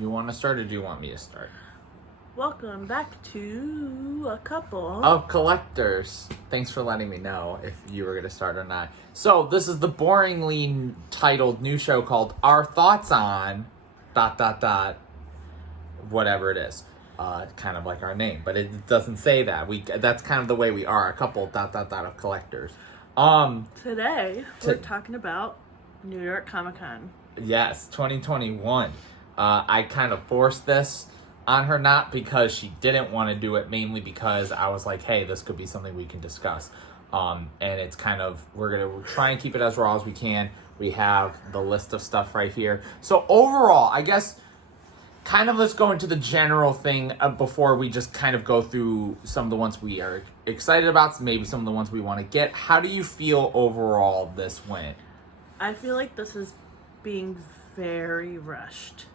You want to start or do you want me to start? Welcome back to a couple of collectors. Thanks for letting me know if you were going to start or not. So this is the boringly titled new show called Our Thoughts on ... whatever it is. Kind of like our name, but it doesn't say that. That's kind of the way we are, a couple ... of collectors. Today we're talking about New York Comic Con. Yes, 2021. I kind of forced this on her, not because she didn't want to do it, mainly because I was like, hey, this could be something we can discuss. And it's kind of, we're going to try and keep it as raw as we can. We have the list of stuff right here. So overall, I guess, kind of let's go into the general thing before we just kind of go through some of the ones we are excited about, maybe some of the ones we want to get. How do you feel overall this went? I feel like this is being very rushed.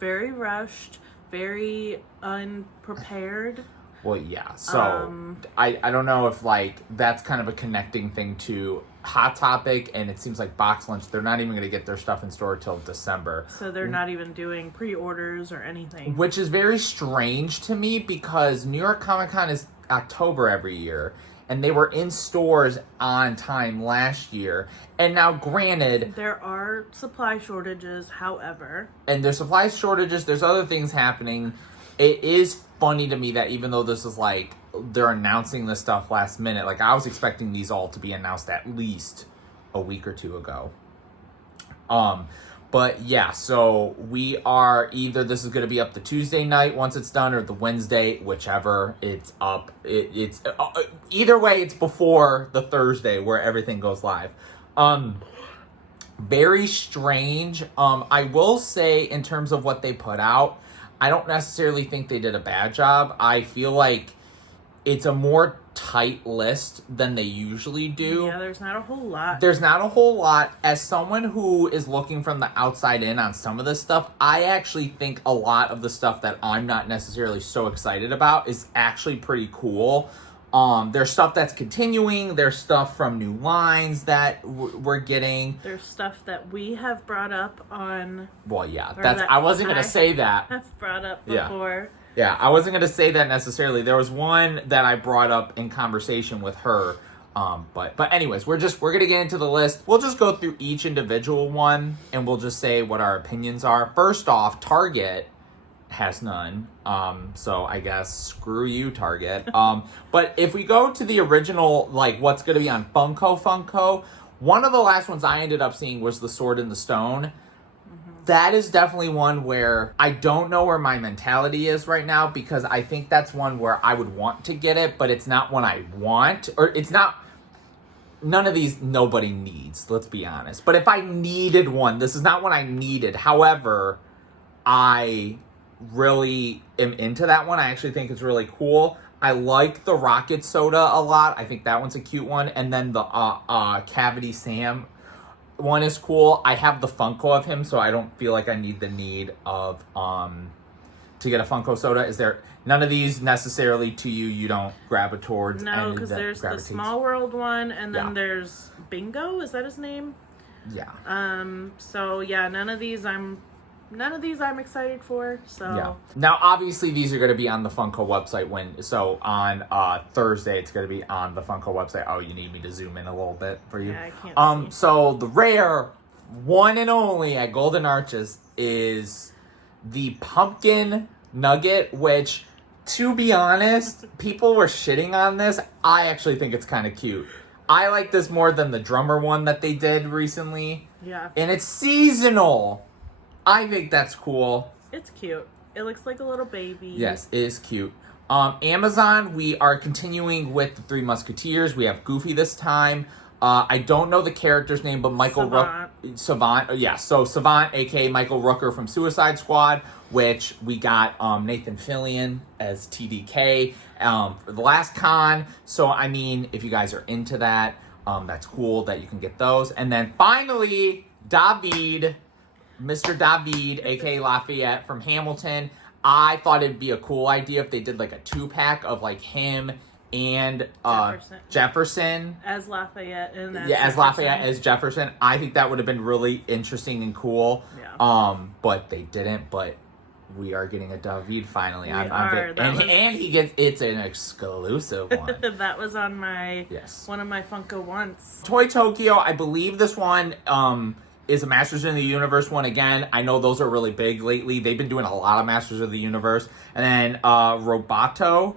Very rushed. Very unprepared. Well, yeah. So I don't know if like that's kind of a connecting thing to Hot Topic, and it seems like Box Lunch, they're not even going to get their stuff in store till December. So they're not even doing pre-orders or anything. Which is very strange to me because New York Comic Con is October every year, and they were in stores on time last year. And now, granted, there are supply shortages, however. And there's supply shortages, there's other things happening. It is funny to me that even though this is like, they're announcing this stuff last minute, like I was expecting these all to be announced at least a week or two ago. But yeah, so we are either this is going to be up the Tuesday night once it's done, or the Wednesday, whichever it's up. It's either way, it's before the Thursday where everything goes live. Very strange. I will say in terms of what they put out, I don't necessarily think they did a bad job. I feel like it's a more tight list than they usually do. Yeah, there's not a whole lot. There's not a whole lot. As someone who is looking from the outside in on some of this stuff, I actually think a lot of the stuff that I'm not necessarily so excited about is actually pretty cool. There's stuff that's continuing. There's stuff from new lines that we're getting. There's stuff that we have brought up on... Well, yeah. I wasn't going to say that. I've brought up before. Yeah, I wasn't going to say that necessarily. There was one that I brought up in conversation with her. But anyways, we're going to get into the list. We'll just go through each individual one, and we'll just say what our opinions are. First off, Target has none. So I guess screw you, Target. But if we go to the original, like what's going to be on Funko, one of the last ones I ended up seeing was the Sword in the Stone. That is definitely one where I don't know where my mentality is right now, because I think that's one where I would want to get it, but it's not one I want, or it's not, none of these nobody needs, let's be honest. But if I needed one, this is not one I needed. However, I really am into that one. I actually think it's really cool. I like the Rocket Soda a lot. I think that one's a cute one. And then the Cavity Sam one is cool. I have the Funko of him, so I don't feel like I need the need of to get a Funko soda. Is there none of these necessarily to you? You don't gravitate towards? No, because there's the Small World one, and then there's Bingo. Is that his name? Yeah. So yeah, none of these I'm excited for. So yeah. Now, obviously, these are going to be on the Funko website on Thursday. It's going to be on the Funko website. Oh, you need me to zoom in a little bit for you? Yeah, I can't see. So the rare one and only at Golden Arches is the Pumpkin Nugget, which, to be honest, people were shitting on this. I actually think it's kind of cute. I like this more than the drummer one that they did recently. Yeah. And it's seasonal. I think that's cool. It's cute. It looks like a little baby. Yes, it is cute. Amazon, we are continuing with the Three Musketeers. We have Goofy this time. I don't know the character's name, but Michael Savant. Yeah, so Savant, a.k.a. Michael Rooker from Suicide Squad, which we got Nathan Fillion as TDK for the last con. So, I mean, if you guys are into that, that's cool that you can get those. And then finally, David... Mr. David, a.k.a. Lafayette from Hamilton. I thought it'd be a cool idea if they did like a 2-pack of like him and Jefferson. As Lafayette. And as Lafayette as Jefferson. I think that would have been really interesting and cool. Yeah. But they didn't. But we are getting a David finally. And it's an exclusive one. That was on yes, one of my Funko once. Toy Tokyo, I believe this one is a Masters in the Universe one again. I know those are really big lately. They've been doing a lot of Masters of the Universe. And then Roboto,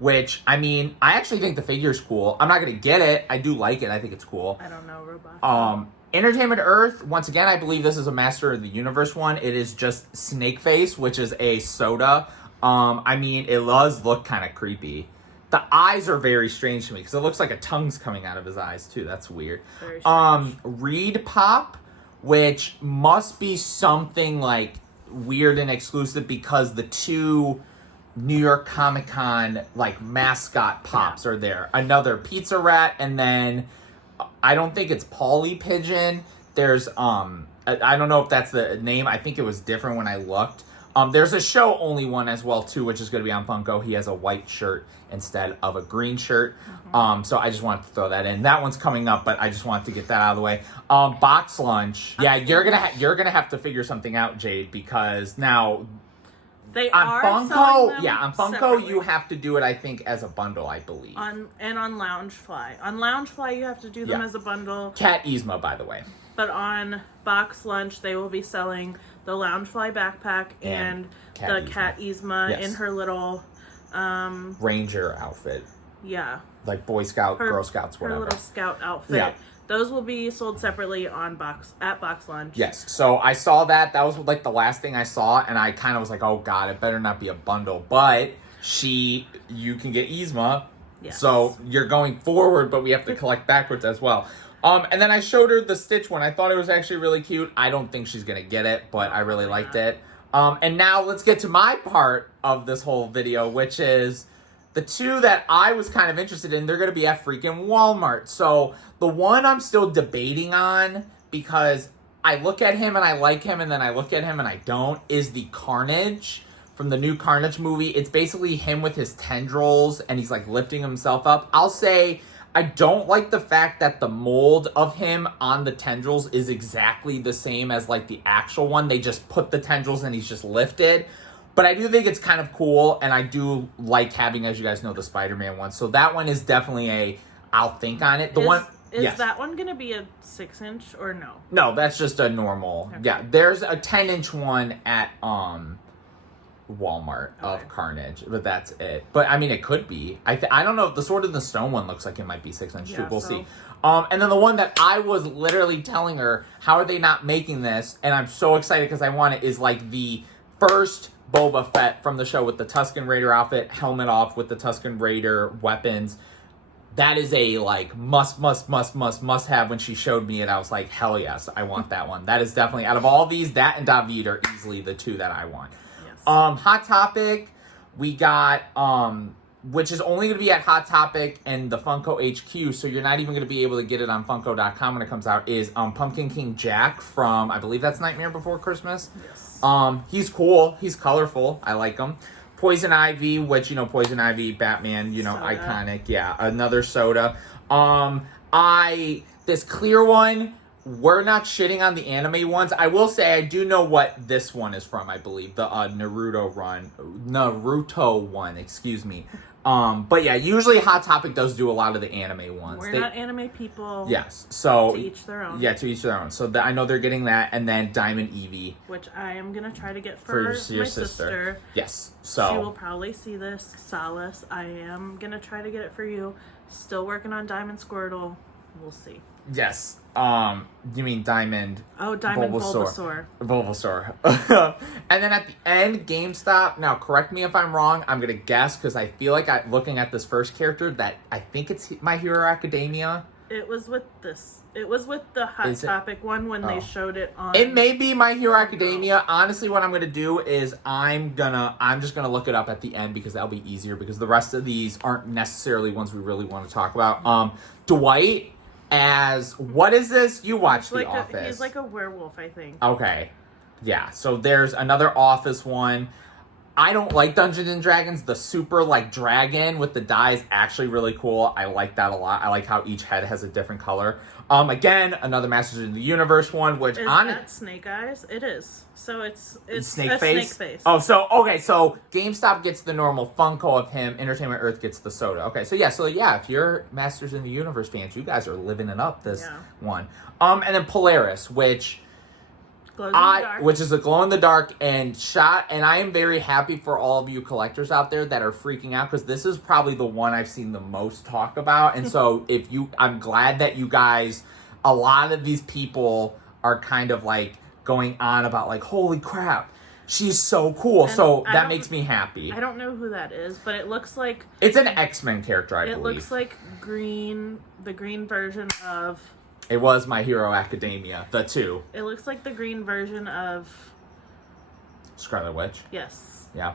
which, I mean, I actually think the figure's cool. I'm not going to get it. I do like it. I think it's cool. I don't know Roboto. Entertainment Earth, once again, I believe this is a Master of the Universe one. It is just Snake Face, which is a soda. I mean, it does look kind of creepy. The eyes are very strange to me because it looks like a tongue's coming out of his eyes too. That's weird. Reed Pop, which must be something like weird and exclusive because the two New York Comic Con like mascot pops are there. Another pizza rat, and then I don't think it's Polly Pigeon. There's I don't know if that's the name. I think it was different when I looked. There's a show only one as well too, which is going to be on Funko. He has a white shirt instead of a green shirt. So I just wanted to throw that in. That one's coming up, but I just wanted to get that out of the way. Box Lunch. Yeah, you're gonna have to figure something out, Jade, because now they on are Funko. On Funko, separately. you have to do it. I think as a bundle. I believe. On Loungefly. On Loungefly, you have to do them as a bundle. Cat Yzma, by the way. But on Box Lunch, they will be selling the Loungefly backpack and the Cat Yzma in her little Ranger outfit. Yeah. Like Boy Scout, Girl Scouts, whatever. Her little scout outfit. Yeah. Those will be sold separately at Box Lunch. Yes. So I saw that. That was like the last thing I saw, and I kind of was like, oh god, it better not be a bundle. But you can get Yzma. Yes. So you're going forward, but we have to collect backwards as well. And then I showed her the Stitch one. I thought it was actually really cute. I don't think she's gonna get it, but I really liked it. And now let's get to my part of this whole video, which is the two that I was kind of interested in. They're gonna be at freaking Walmart. So the one I'm still debating on because I look at him and I like him, and then I look at him and I don't, is the Carnage from the new Carnage movie. It's basically him with his tendrils and he's like lifting himself up. I'll say I don't like the fact that the mold of him on the tendrils is exactly the same as like the actual one. They just put the tendrils and he's just lifted. But I do think it's kind of cool, and I do like having, as you guys know, the Spider-Man one. So that one is definitely I'll think on it. Is that one going to be a 6-inch or no? No, that's just a normal. Okay. Yeah, there's a 10-inch one at Walmart of Carnage, but that's it. But I mean, it could be. I don't know. The Sword in the Stone one looks like it might be 6-inch too. We'll see. And then the one that I was literally telling her, how are they not making this? And I'm so excited because I want it, is like the first Boba Fett from the show with the Tusken Raider outfit, helmet off with the Tusken Raider weapons. That is a like must have. When she showed me it, I was like, hell yes, I want that one. That is definitely, out of all these, that and David are easily the two that I want. Yes. Hot Topic, we got which is only going to be at Hot Topic and the Funko HQ, so you're not even going to be able to get it on Funko.com when it comes out, is Pumpkin King Jack from, I believe that's Nightmare Before Christmas. Yes. He's cool. He's colorful. I like him. Poison Ivy, which, you know, Poison Ivy, Batman, you know, soda. Iconic. Yeah, another soda. This clear one, we're not shitting on the anime ones. I will say I do know what this one is from, I believe. The Naruto one, excuse me. But yeah, usually Hot Topic does do a lot of the anime ones. We're not anime people. Yes, so to each their own. Yeah, to each their own. So I know they're getting that, and then Diamond Eevee, which I am gonna try to get for my sister. Yes, so she will probably see this. Solace, I am gonna try to get it for you. Still working on Diamond Squirtle. We'll see. Yes. You mean Diamond? Oh, Diamond Bulbasaur. Bulbasaur. And then at the end, GameStop. Now, correct me if I'm wrong. I'm gonna guess because I feel like looking at this first character that I think it's My Hero Academia. It was with this. It was with the Hot Topic one when they showed it on. It may be My Hero Academia. Honestly, what I'm gonna do is I'm just gonna look it up at the end because that'll be easier, because the rest of these aren't necessarily ones we really want to talk about. Dwight as, what is this? You watch The Office. He's like a werewolf, I think. Okay. Yeah, so there's another Office one. I don't like Dungeons and Dragons. The super like dragon with the die is actually really cool. I like that a lot. I like how each head has a different color. Again, another Masters of the Universe one, which is that Snake Eyes? It is. So it's snake face. Oh, so GameStop gets the normal Funko of him. Entertainment Earth gets the soda. Okay, so yeah, if you're Masters of the Universe fans, you guys are living it up this one. And then Polaris, which is a glow in the dark and I am very happy for all of you collectors out there that are freaking out, because this is probably the one I've seen the most talk about. And so I'm glad that you guys, a lot of these people are kind of like going on about like, holy crap, she's so cool. And so that makes me happy. I don't know who that is, but it looks like it's an X-Men character, I believe. It looks like the green version of... It was My Hero Academia, the 2. It looks like the green version of... Scarlet Witch? Yes. Yeah.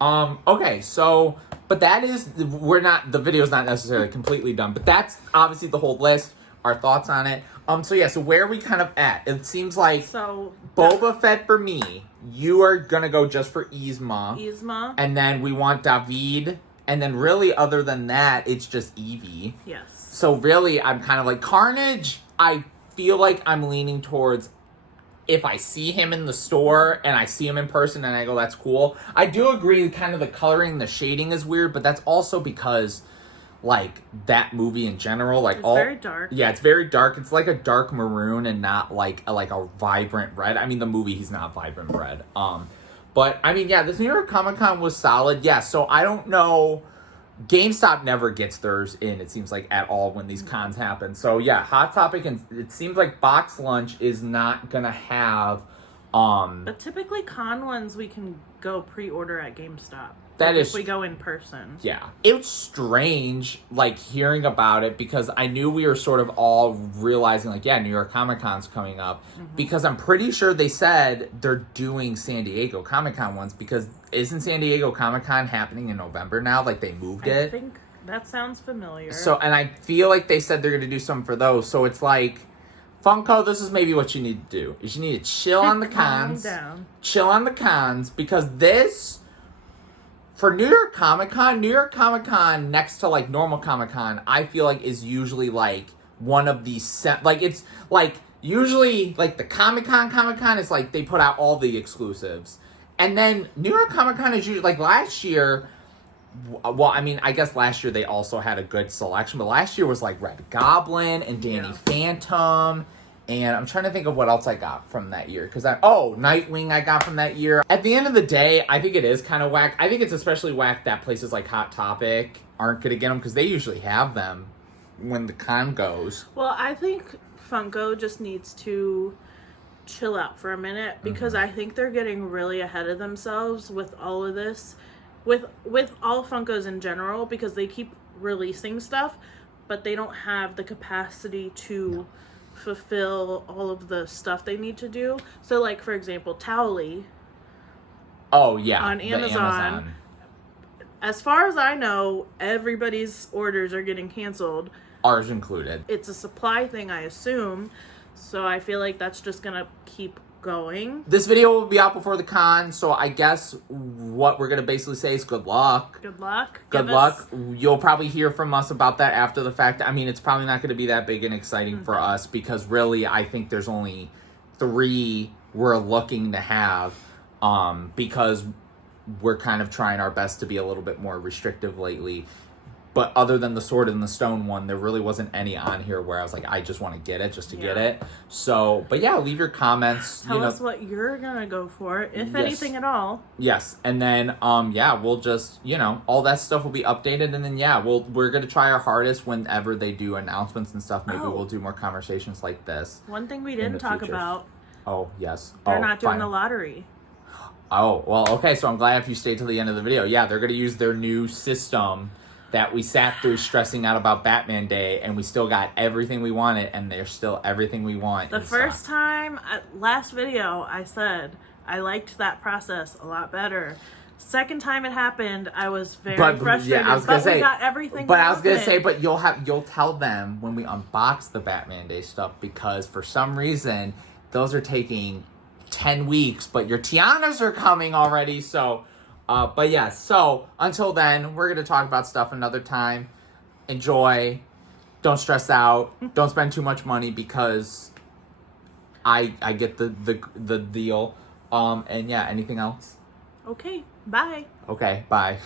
Okay, so... But that is... The video's not necessarily completely done, but that's obviously the whole list. Our thoughts on it. So where are we kind of at? It seems like... Boba Fett for me. You are gonna go just for Yzma. And then we want David. And then really, other than that, it's just Evie. Yes. So really, I'm kind of like Carnage. I feel like I'm leaning towards, if I see him in the store and I see him in person and I go, that's cool. I do agree, kind of the coloring, the shading is weird, but that's also because, like, that movie in general, like, it's very dark. Yeah, it's very dark. It's like a dark maroon and not like a vibrant red. I mean, the movie, he's not vibrant red. But I mean, yeah, this New York Comic Con was solid. Yeah, so I don't know. GameStop never gets theirs in, it seems like, at all when these cons happen. So yeah, Hot Topic, and it seems like Box Lunch is not gonna have but typically con ones we can go pre-order at GameStop. That is, if we go in person. Yeah. It was strange, like, hearing about it, because I knew we were sort of all realizing, like, yeah, New York Comic Con's coming up. Mm-hmm. Because I'm pretty sure they said they're doing San Diego Comic Con ones, because isn't San Diego Comic Con happening in November now? Like, they moved it? I think that sounds familiar. So, and I feel like they said they're going to do something for those. So it's like, Funko, this is maybe what you need to do. Is you need to chill on the cons. Chill on the cons, because this... For New York Comic Con, next to, like, normal Comic Con, I feel like is usually, like, one of these... Like, it's, like, usually, like, the Comic Con is, like, they put out all the exclusives. And then New York Comic Con is usually... Like, last year... Well, I mean, I guess last year they also had a good selection. But last year was, like, Red Goblin and Danny Phantom... And I'm trying to think of what else I got from that year. Nightwing I got from that year. At the end of the day, I think it is kind of whack. I think it's especially whack that places like Hot Topic aren't going to get them, because they usually have them when the con goes. Well, I think Funko just needs to chill out for a minute, because I think they're getting really ahead of themselves with all of this. With all Funkos in general, because they keep releasing stuff, but they don't have the capacity to... fulfill all of the stuff they need to do. So, like, for example, Towley. Oh, yeah. On Amazon. As far as I know, everybody's orders are getting canceled. Ours included. It's a supply thing, I assume. So I feel like that's just going to keep going. This video will be out before the con, so I guess what we're going to basically say is good luck. Good luck. Good luck. You'll probably hear from us about that after the fact. I mean, it's probably not going to be that big and exciting for us, because really, I think there's only 3 we're looking to have, because we're kind of trying our best to be a little bit more restrictive lately. But other than the Sword and the Stone one, there really wasn't any on here where I was like, I just want to get it just to get it. So, but yeah, leave your comments. Tell us what you're going to go for, if anything at all. Yes. And then, we'll just, all that stuff will be updated. And then, we're going to try our hardest whenever they do announcements and stuff. Maybe we'll do more conversations like this. One thing we didn't talk about. Oh, yes. They're not doing the lottery. Oh, well, okay. So I'm glad if you stayed till the end of the video. Yeah, they're going to use their new system that we sat through stressing out about Batman Day, and we still got everything we wanted, and there's still everything we want. The first time, last video, I said I liked that process a lot better. Second time it happened, I was very frustrated. Yeah, I was gonna say, we got everything. But I was gonna say, but you'll tell them when we unbox the Batman Day stuff, because for some reason those are taking 10 weeks, but your Tianas are coming already, so. But yeah, so until then, we're going to talk about stuff another time. Enjoy. Don't stress out. Don't spend too much money because I get the deal. And yeah, anything else? Okay, bye. Okay, bye.